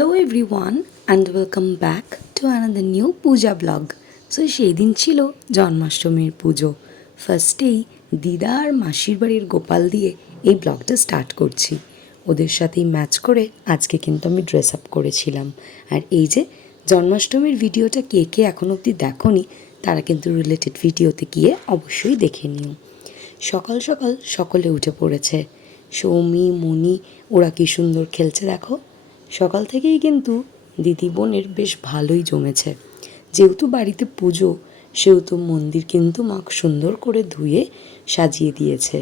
Hello everyone and welcome back to another new puja vlog. So সেই দিন ছিল জন্মাষ্টমীর পুজো। ফার্স্টেই দিদা আর মাসির বাড়ির গোপাল দিয়ে এই ব্লগটা স্টার্ট করছি। ওদের সাথেই ম্যাচ করে আজকে কিন্তু আমি ড্রেস আপ করেছিলাম। আর এই যে জন্মাষ্টমীর ভিডিওটা কে কে এখন অবধি দেখোনি তারা কিন্তু রিলেটেড ভিডিওতে গিয়ে অবশ্যই দেখে নিও। সকাল সকাল সকলে উঠে পড়েছে। সৌমি মণি ওরা কি সুন্দর খেলছে দেখো। সকাল থেকেই কিন্তু দিদি বোনের বেশ ভালোই জমেছে। যেহেতু বাড়িতে পুজো সেহেতু মন্দির কিন্তু মা সুন্দর করে ধুয়ে সাজিয়ে দিয়েছে।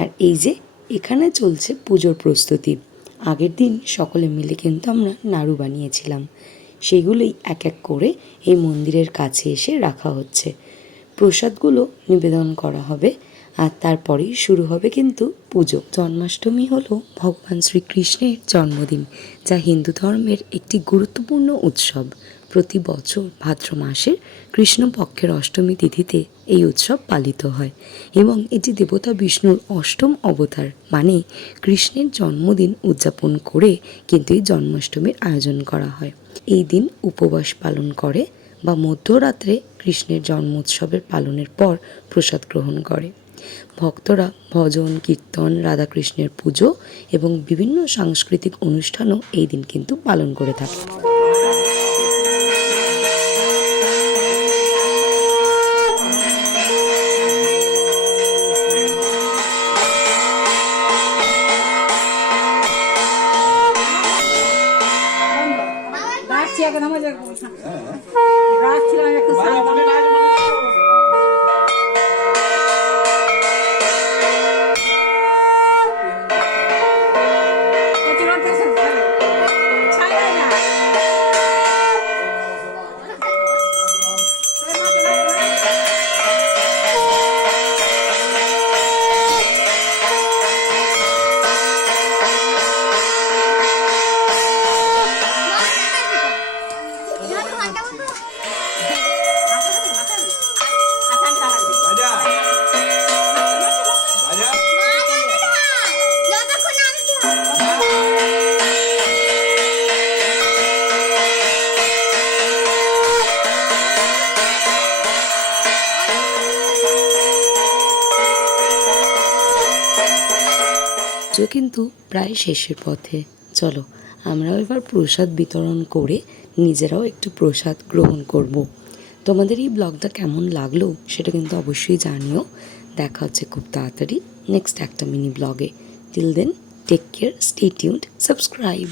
আর এই যে এখানে চলছে পুজোর প্রস্তুতি। আগের দিন সকলে মিলে কিন্তু আমরা নাড়ু বানিয়েছিলাম, সেগুলোই এক এক করে এই মন্দিরের কাছে এসে রাখা হচ্ছে। প্রসাদগুলো নিবেদন করা হবে আর তারপরেই শুরু হবে কিন্তু পুজো। জন্মাষ্টমী হলো ভগবান শ্রীকৃষ্ণের জন্মদিন, যা হিন্দু ধর্মের একটি গুরুত্বপূর্ণ উৎসব। প্রতি বছর ভাদ্র মাসের কৃষ্ণপক্ষের অষ্টমী তিথিতে এই উৎসব পালিত হয় এবং এটি দেবতা বিষ্ণুর অষ্টম অবতার মানে কৃষ্ণের জন্মদিন উদযাপন করে কিন্তু এই জন্মাষ্টমীর আয়োজন করা হয়। এই দিন উপবাস পালন করে বা মধ্যরাত্রে কৃষ্ণের জন্মোৎসবের পালনের পর প্রসাদ গ্রহণ করে। ভক্তরা ভজন কীর্তন রাধাকৃষ্ণের পুজো এবং বিভিন্ন সাংস্কৃতিক অনুষ্ঠানও এই দিন কিন্তু পালন করে থাকে। কিন্তু প্রায় শেষের পথে। চলো আমরাও এবার প্রসাদ বিতরণ করে নিজেরাও একটু প্রসাদ গ্রহণ করব। তোমাদের এই ব্লগটা কেমন লাগলো সেটা কিন্তু অবশ্যই জানিও। দেখা হচ্ছে খুব তাড়াতাড়ি নেক্সট একটা মিনি ব্লগে। Till then take care, stay tuned, subscribe.